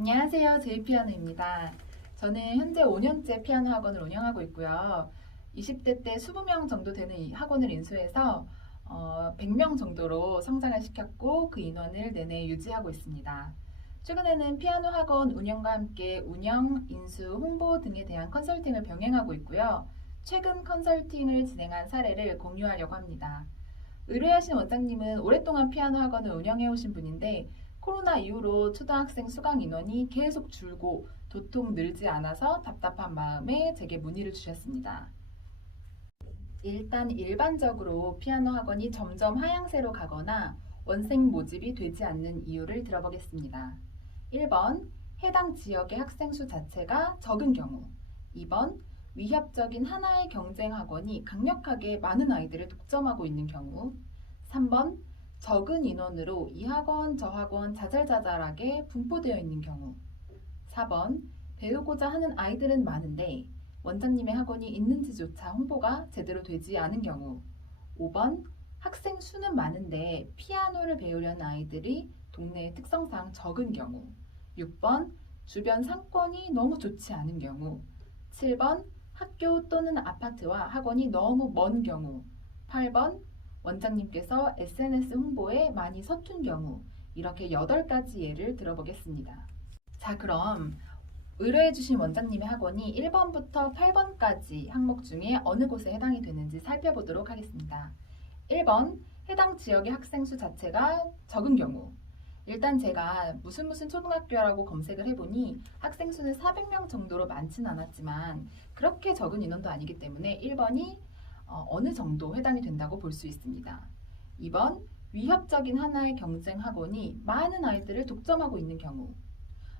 안녕하세요. 제이피아노입니다. 저는 현재 5년째 피아노 학원을 운영하고 있고요. 20대 때 20명 정도 되는 이 학원을 인수해서 어, 100명 정도로 성장을 시켰고 그 인원을 내내 유지하고 있습니다. 최근에는 피아노 학원 운영과 함께 운영, 인수, 홍보 등에 대한 컨설팅을 병행하고 있고요. 최근 컨설팅을 진행한 사례를 공유하려고 합니다. 의뢰하신 원장님은 오랫동안 피아노 학원을 운영해 오신 분인데 코로나 이후로 초등학생 수강 인원이 계속 줄고 도통 늘지 않아서 답답한 마음에 제게 문의를 주셨습니다. 일단 일반적으로 피아노 학원이 점점 하향세로 가거나 원생 모집이 되지 않는 이유를 들어보겠습니다. 1번 해당 지역의 학생 수 자체가 적은 경우 2번 위협적인 하나의 경쟁 학원이 강력하게 많은 아이들을 독점하고 있는 경우 3번 적은 인원으로 이 학원 저 학원 자잘자잘하게 분포되어 있는 경우. 4번 배우고자 하는 아이들은 많은데 원장님의 학원이 있는지조차 홍보가 제대로 되지 않은 경우. 5번 학생 수는 많은데 피아노를 배우려는 아이들이 동네의 특성상 적은 경우. 6번 주변 상권이 너무 좋지 않은 경우. 7번 학교 또는 아파트와 학원이 너무 먼 경우. 8번 원장님께서 SNS 홍보에 많이 서툰 경우 이렇게 8가지 예를 들어보겠습니다. 자 그럼 의뢰해주신 원장님의 학원이 1번부터 8번까지 항목 중에 어느 곳에 해당이 되는지 살펴보도록 하겠습니다. 1번 해당 지역의 학생 수 자체가 적은 경우 일단 제가 무슨 무슨 초등학교라고 검색을 해보니 학생 수는 400명 정도로 많진 않았지만 그렇게 적은 인원도 아니기 때문에 1번이 어, 어느 정도 해당이 된다고 볼 수 있습니다. 2번 위협적인 하나의 경쟁 학원이 많은 아이들을 독점하고 있는 경우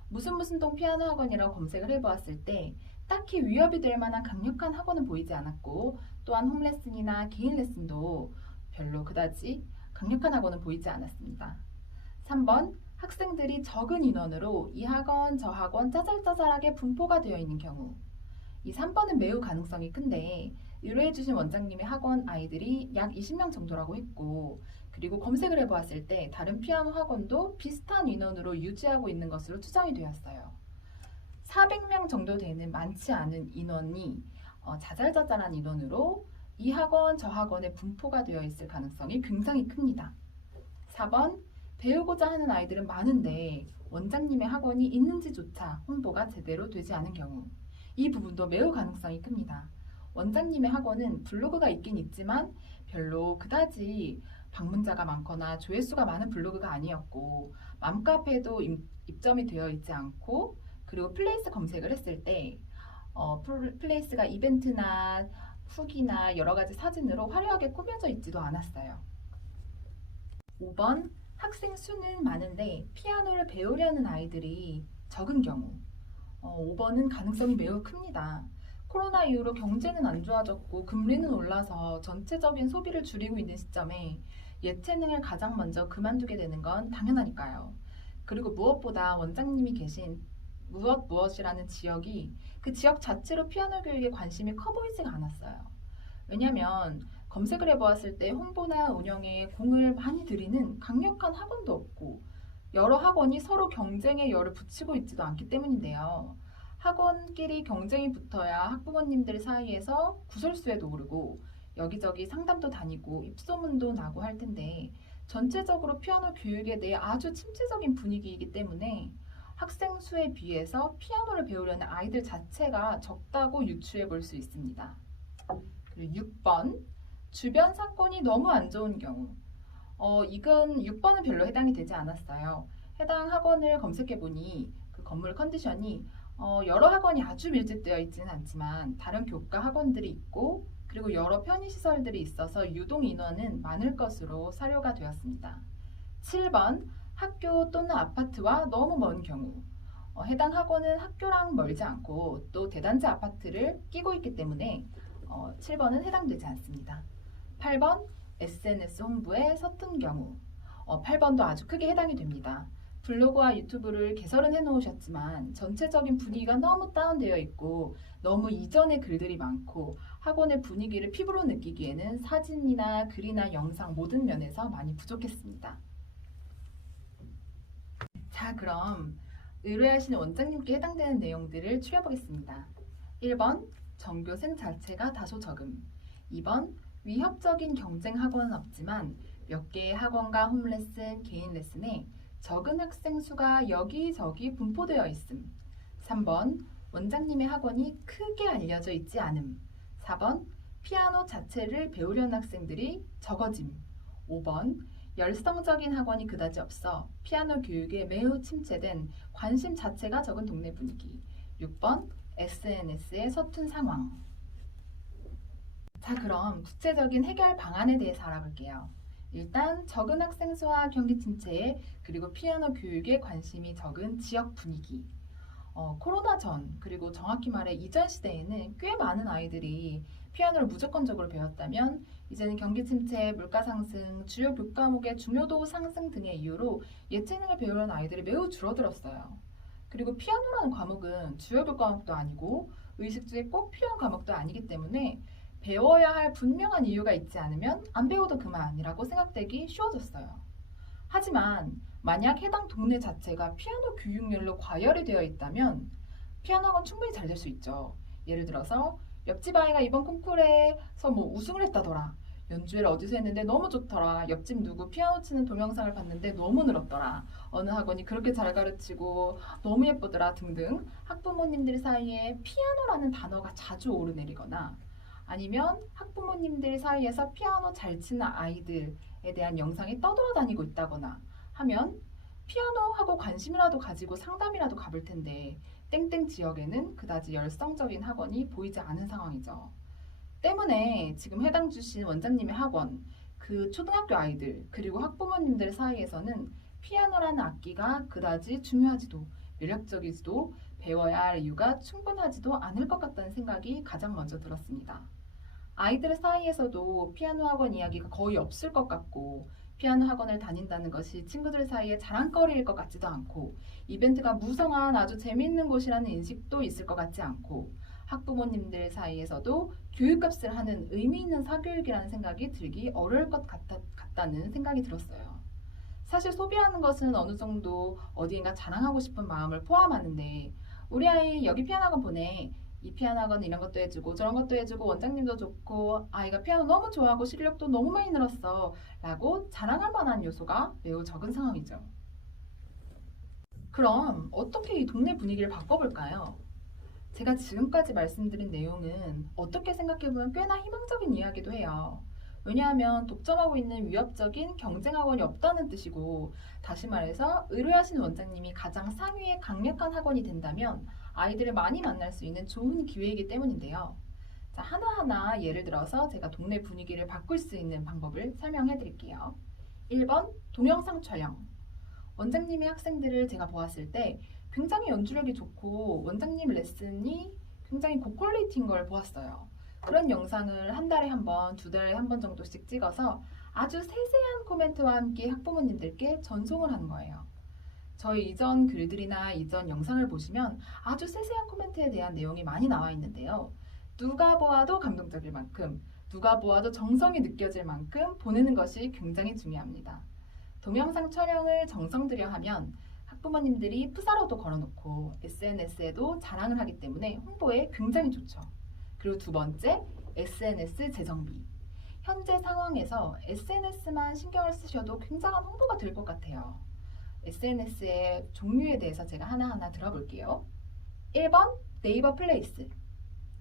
무슨 무슨 동 피아노 학원이라고 검색을 해보았을 때 딱히 위협이 될 만한 강력한 학원은 보이지 않았고 또한 홈레슨이나 개인 레슨도 별로 그다지 강력한 학원은 보이지 않았습니다. 3번 학생들이 적은 인원으로 이 학원 저 학원 짜잘짜잘하게 분포가 되어 있는 경우 이 3번은 매우 가능성이 큰데 의뢰해 주신 원장님의 학원 아이들이 약 20명 정도라고 했고 그리고 검색을 해보았을 때 다른 피아노 학원도 비슷한 인원으로 유지하고 있는 것으로 추정이 되었어요. 400명 정도 되는 많지 않은 인원이 어, 자잘자잘한 인원으로 이 학원 저 학원에 분포가 되어 있을 가능성이 굉장히 큽니다. 4번 배우고자 하는 아이들은 많은데 원장님의 학원이 있는지조차 홍보가 제대로 되지 않은 경우 이 부분도 매우 가능성이 큽니다. 원장님의 학원은 블로그가 있긴 있지만 별로 그다지 방문자가 많거나 조회수가 많은 블로그가 아니었고 맘카페도 입점이 되어 있지 않고 그리고 플레이스 검색을 했을 때 어, 플레이스가 이벤트나 후기나 여러 가지 사진으로 화려하게 꾸며져 있지도 않았어요. 5번 학생 수는 많은데 피아노를 배우려는 아이들이 적은 경우 어, 5번은 가능성이 매우 큽니다. 코로나 이후로 경제는 안 좋아졌고 금리는 올라서 전체적인 소비를 줄이고 있는 시점에 예체능을 가장 먼저 그만두게 되는 건 당연하니까요. 그리고 무엇보다 원장님이 계신 무엇 무엇이라는 지역이 그 지역 자체로 피아노 교육에 관심이 커 보이지가 않았어요. 왜냐하면 검색을 해보았을 때 홍보나 운영에 공을 많이 들이는 강력한 학원도 없고 여러 학원이 서로 경쟁에 열을 붙이고 있지도 않기 때문인데요. 학원끼리 경쟁이 붙어야 학부모님들 사이에서 구설수에도 오르고 여기저기 상담도 다니고 입소문도 나고 할 텐데 전체적으로 피아노 교육에 대해 아주 침체적인 분위기이기 때문에 학생 수에 비해서 피아노를 배우려는 아이들 자체가 적다고 유추해 볼 수 있습니다. 그리고 6번 주변 상권이 너무 안 좋은 경우 어, 이건 6번은 별로 해당이 되지 않았어요. 해당 학원을 검색해 보니 그 건물 컨디션이 어, 여러 학원이 아주 밀집되어 있지는 않지만 다른 교과 학원들이 있고 그리고 여러 편의시설들이 있어서 유동 인원은 많을 것으로 사료가 되었습니다. 7번 학교 또는 아파트와 너무 먼 경우 어, 해당 학원은 학교랑 멀지 않고 또 대단지 아파트를 끼고 있기 때문에 어, 7번은 해당되지 않습니다. 8번 SNS 홍보에 서툰 경우 어, 8번도 아주 크게 해당이 됩니다. 블로그와 유튜브를 개설은 해놓으셨지만 전체적인 분위기가 너무 다운되어 있고 너무 이전의 글들이 많고 학원의 분위기를 피부로 느끼기에는 사진이나 글이나 영상 모든 면에서 많이 부족했습니다. 자 그럼 의뢰하시는 원장님께 해당되는 내용들을 추려보겠습니다. 1번 전교생 자체가 다소 적음 2번 위협적인 경쟁 학원은 없지만 몇 개의 학원과 홈 레슨, 개인 레슨에 적은 학생 수가 여기저기 분포되어 있음. 3번 원장님의 학원이 크게 알려져 있지 않음. 4번 피아노 자체를 배우려는 학생들이 적어짐. 5번 열성적인 학원이 그다지 없어 피아노 교육에 매우 침체된 관심 자체가 적은 동네 분위기. 6번 SNS의 서툰 상황. 자 그럼 구체적인 해결 방안에 대해서 알아볼게요 일단 적은 학생 수와 경기 침체 그리고 피아노 교육에 관심이 적은 지역 분위기 어, 코로나 전 그리고 정확히 말해 이전 시대에는 꽤 많은 아이들이 피아노를 무조건적으로 배웠다면 이제는 경기 침체, 물가 상승, 주요 교과목의 중요도 상승 등의 이유로 예체능을 배우려는 아이들이 매우 줄어들었어요. 그리고 피아노라는 과목은 주요 교과목도 아니고 의식주에 꼭 필요한 과목도 아니기 때문에 배워야 할 분명한 이유가 있지 않으면 안 배워도 그만이라고 생각되기 쉬워졌어요. 하지만 만약 해당 동네 자체가 피아노 교육열로 과열이 되어 있다면 피아노 학원 충분히 잘 될 수 있죠. 예를 들어서 옆집 아이가 이번 콩쿠르에서 뭐 우승을 했다더라. 연주회를 어디서 했는데 너무 좋더라. 옆집 누구 피아노 치는 동영상을 봤는데 너무 늘었더라. 어느 학원이 그렇게 잘 가르치고 너무 예쁘더라 등등 학부모님들 사이에 피아노라는 단어가 자주 오르내리거나 아니면 학부모님들 사이에서 피아노 잘 치는 아이들에 대한 영상이 떠돌아다니고 있다거나 하면 피아노하고 관심이라도 가지고 상담이라도 가볼 텐데 땡땡 지역에는 그다지 열성적인 학원이 보이지 않은 상황이죠. 때문에 지금 해당 주신 원장님의 학원, 그 초등학교 아이들, 그리고 학부모님들 사이에서는 피아노라는 악기가 그다지 중요하지도 매력적이지도 배워야 할 이유가 충분하지도 않을 것 같다는 생각이 가장 먼저 들었습니다. 아이들 사이에서도 피아노 학원 이야기가 거의 없을 것 같고 피아노 학원을 다닌다는 것이 친구들 사이에 자랑거리일 것 같지도 않고 이벤트가 무성한 아주 재미있는 곳이라는 인식도 있을 것 같지 않고 학부모님들 사이에서도 교육값을 하는 의미 있는 사교육이라는 생각이 들기 어려울 것 같다, 같다는 생각이 들었어요. 사실 소비하는 것은 어느 정도 어디인가 자랑하고 싶은 마음을 포함하는데 우리 아이 여기 피아노 학원 보내 이 피아노 학원 이런 것도 해주고 저런 것도 해주고 원장님도 좋고 아이가 피아노 너무 좋아하고 실력도 너무 많이 늘었어 라고 자랑할 만한 요소가 매우 적은 상황이죠. 그럼 어떻게 이 동네 분위기를 바꿔볼까요? 제가 지금까지 말씀드린 내용은 어떻게 생각해보면 꽤나 희망적인 이야기도 해요. 왜냐하면 독점하고 있는 위협적인 경쟁 학원이 없다는 뜻이고 다시 말해서 의뢰하시는 원장님이 가장 상위의 강력한 학원이 된다면 아이들을 많이 만날 수 있는 좋은 기회이기 때문인데요. 자, 하나하나 예를 들어서 제가 동네 분위기를 바꿀 수 있는 방법을 설명해 드릴게요. 1번 동영상 촬영. 원장님의 학생들을 제가 보았을 때 굉장히 연주력이 좋고 원장님 레슨이 굉장히 고퀄리티인 걸 보았어요. 그런 영상을 한 달에 한 번, 두 달에 한 번 정도씩 찍어서 아주 세세한 코멘트와 함께 학부모님들께 전송을 하는 거예요. 저희 이전 글들이나 이전 영상을 보시면 아주 세세한 코멘트에 대한 내용이 많이 나와 있는데요. 누가 보아도 감동적일 만큼, 누가 보아도 정성이 느껴질 만큼 보내는 것이 굉장히 중요합니다. 동영상 촬영을 정성 들여 하면 학부모님들이 푸사로도 걸어놓고 SNS에도 자랑을 하기 때문에 홍보에 굉장히 좋죠. 그리고 두 번째, SNS 재정비. 현재 상황에서 SNS만 신경을 쓰셔도 굉장한 홍보가 될 것 같아요. SNS의 종류에 대해서 제가 하나하나 들어볼게요. 1번 네이버 플레이스.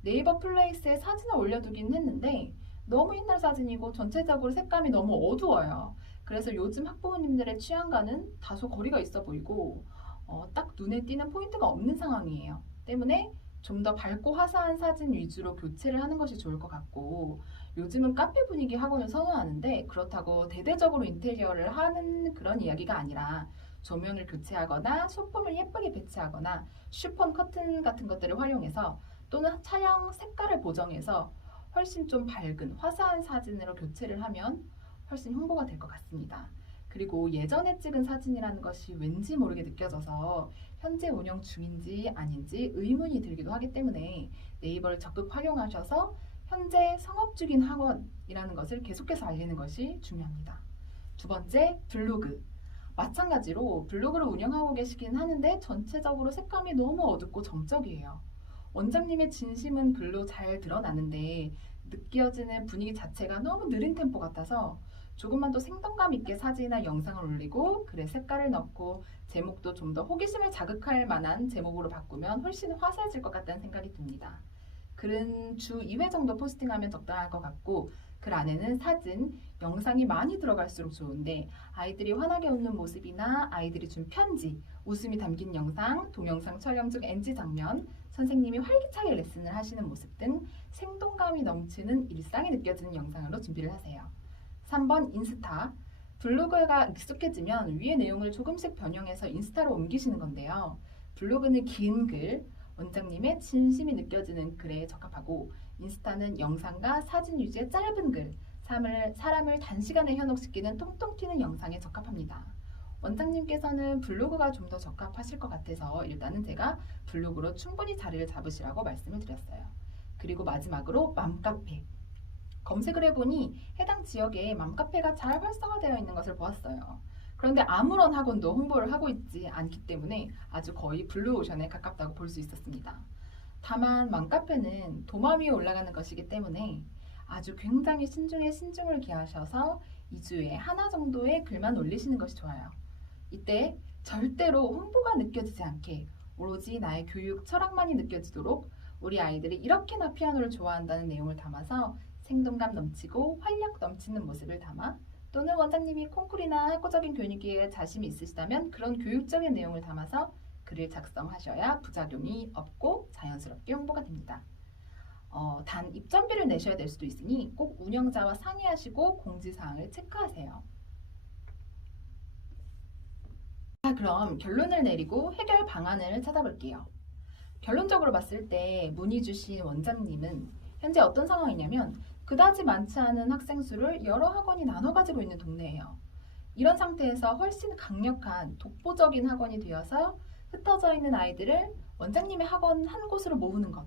네이버 플레이스에 사진을 올려두긴 했는데 너무 옛날 사진이고 전체적으로 색감이 너무 어두워요. 그래서 요즘 학부모님들의 취향과는 다소 거리가 있어 보이고 어, 딱 눈에 띄는 포인트가 없는 상황이에요. 때문에 좀 더 밝고 화사한 사진 위주로 교체를 하는 것이 좋을 것 같고 요즘은 카페 분위기 학원을 선호하는데 그렇다고 대대적으로 인테리어를 하는 그런 이야기가 아니라 조명을 교체하거나 소품을 예쁘게 배치하거나 슈폰 커튼 같은 것들을 활용해서 또는 촬영 색깔을 보정해서 훨씬 좀 밝은 화사한 사진으로 교체를 하면 훨씬 홍보가 될 것 같습니다. 그리고 예전에 찍은 사진이라는 것이 왠지 모르게 느껴져서 현재 운영 중인지 아닌지 의문이 들기도 하기 때문에 네이버를 적극 활용하셔서 현재 성업 중인 학원이라는 것을 계속해서 알리는 것이 중요합니다. 두 번째, 블로그. 마찬가지로 블로그를 운영하고 계시긴 하는데 전체적으로 색감이 너무 어둡고 정적이에요. 원장님의 진심은 글로 잘 드러나는데 느껴지는 분위기 자체가 너무 느린 템포 같아서 조금만 더 생동감 있게 사진이나 영상을 올리고 글에 색깔을 넣고 제목도 좀 더 호기심을 자극할 만한 제목으로 바꾸면 훨씬 화사해질 것 같다는 생각이 듭니다. 글은 주 2회 정도 포스팅하면 적당할 것 같고 글 안에는 사진, 영상이 많이 들어갈수록 좋은데 아이들이 환하게 웃는 모습이나 아이들이 준 편지, 웃음이 담긴 영상, 동영상 촬영 중 NG 장면, 선생님이 활기차게 레슨을 하시는 모습 등 생동감이 넘치는 일상이 느껴지는 영상으로 준비를 하세요. 3번 인스타. 블로그가 익숙해지면 위의 내용을 조금씩 변형해서 인스타로 옮기시는 건데요. 블로그는 긴 글, 원장님의 진심이 느껴지는 글에 적합하고 인스타는 영상과 사진 위주의 짧은 글, 사람을, 사람을 단시간에 현혹시키는 통통 튀는 영상에 적합합니다. 원장님께서는 블로그가 좀 더 적합하실 것 같아서 일단은 제가 블로그로 충분히 자리를 잡으시라고 말씀을 드렸어요. 그리고 마지막으로 맘카페. 검색을 해보니 해당 지역에 맘카페가 잘 활성화되어 있는 것을 보았어요. 그런데 아무런 학원도 홍보를 하고 있지 않기 때문에 아주 거의 블루오션에 가깝다고 볼 수 있었습니다. 다만 맘카페는 도마 위에 올라가는 것이기 때문에 아주 굉장히 신중에 신중을 기하셔서 2주에 하나 정도의 글만 올리시는 것이 좋아요. 이때 절대로 홍보가 느껴지지 않게 오로지 나의 교육 철학만이 느껴지도록 우리 아이들이 이렇게나 피아노를 좋아한다는 내용을 담아서 생동감 넘치고 활력 넘치는 모습을 담아 또는 원장님이 콩쿨이나 학구적인 교육에 자신이 있으시다면 그런 교육적인 내용을 담아서 글을 작성하셔야 부작용이 없고 자연스럽게 홍보가 됩니다. 어, 단 입점비를 내셔야 될 수도 있으니 꼭 운영자와 상의하시고 공지사항을 체크하세요. 자, 그럼 결론을 내리고 해결 방안을 찾아볼게요. 결론적으로 봤을 때 문의 주신 원장님은 현재 어떤 상황이냐면 그다지 많지 않은 학생 수를 여러 학원이 나눠 가지고 있는 동네예요. 이런 상태에서 훨씬 강력한 독보적인 학원이 되어서 흩어져 있는 아이들을 원장님의 학원 한 곳으로 모으는 것.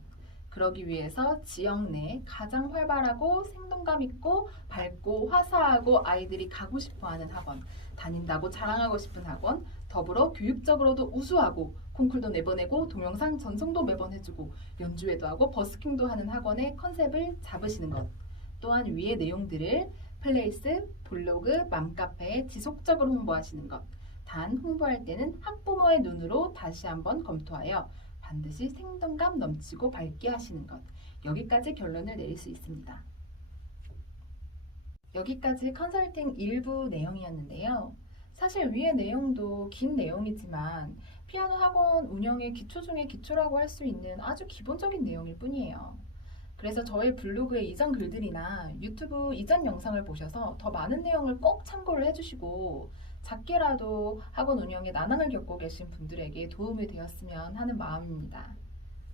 그러기 위해서 지역 내 가장 활발하고 생동감 있고 밝고 화사하고 아이들이 가고 싶어 하는 학원, 다닌다고 자랑하고 싶은 학원, 더불어 교육적으로도 우수하고 콩쿨도 내보내고 동영상 전송도 매번 해주고 연주회도 하고 버스킹도 하는 학원의 컨셉을 잡으시는 것. 또한 위의 내용들을 플레이스, 블로그, 맘카페에 지속적으로 홍보하시는 것. 단 홍보할 때는 학부모의 눈으로 다시 한번 검토하여 반드시 생동감 넘치고 밝게 하시는 것. 여기까지 결론을 내릴 수 있습니다. 여기까지 컨설팅 일부 내용이었는데요. 사실 위의 내용도 긴 내용이지만 피아노 학원 운영의 기초 중의 기초라고 할 수 있는 아주 기본적인 내용일 뿐이에요. 그래서 저의 블로그의 이전 글들이나 유튜브 이전 영상을 보셔서 더 많은 내용을 꼭 참고를 해주시고 작게라도 학원 운영에 난항을 겪고 계신 분들에게 도움이 되었으면 하는 마음입니다.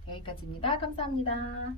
여기까지입니다. 감사합니다.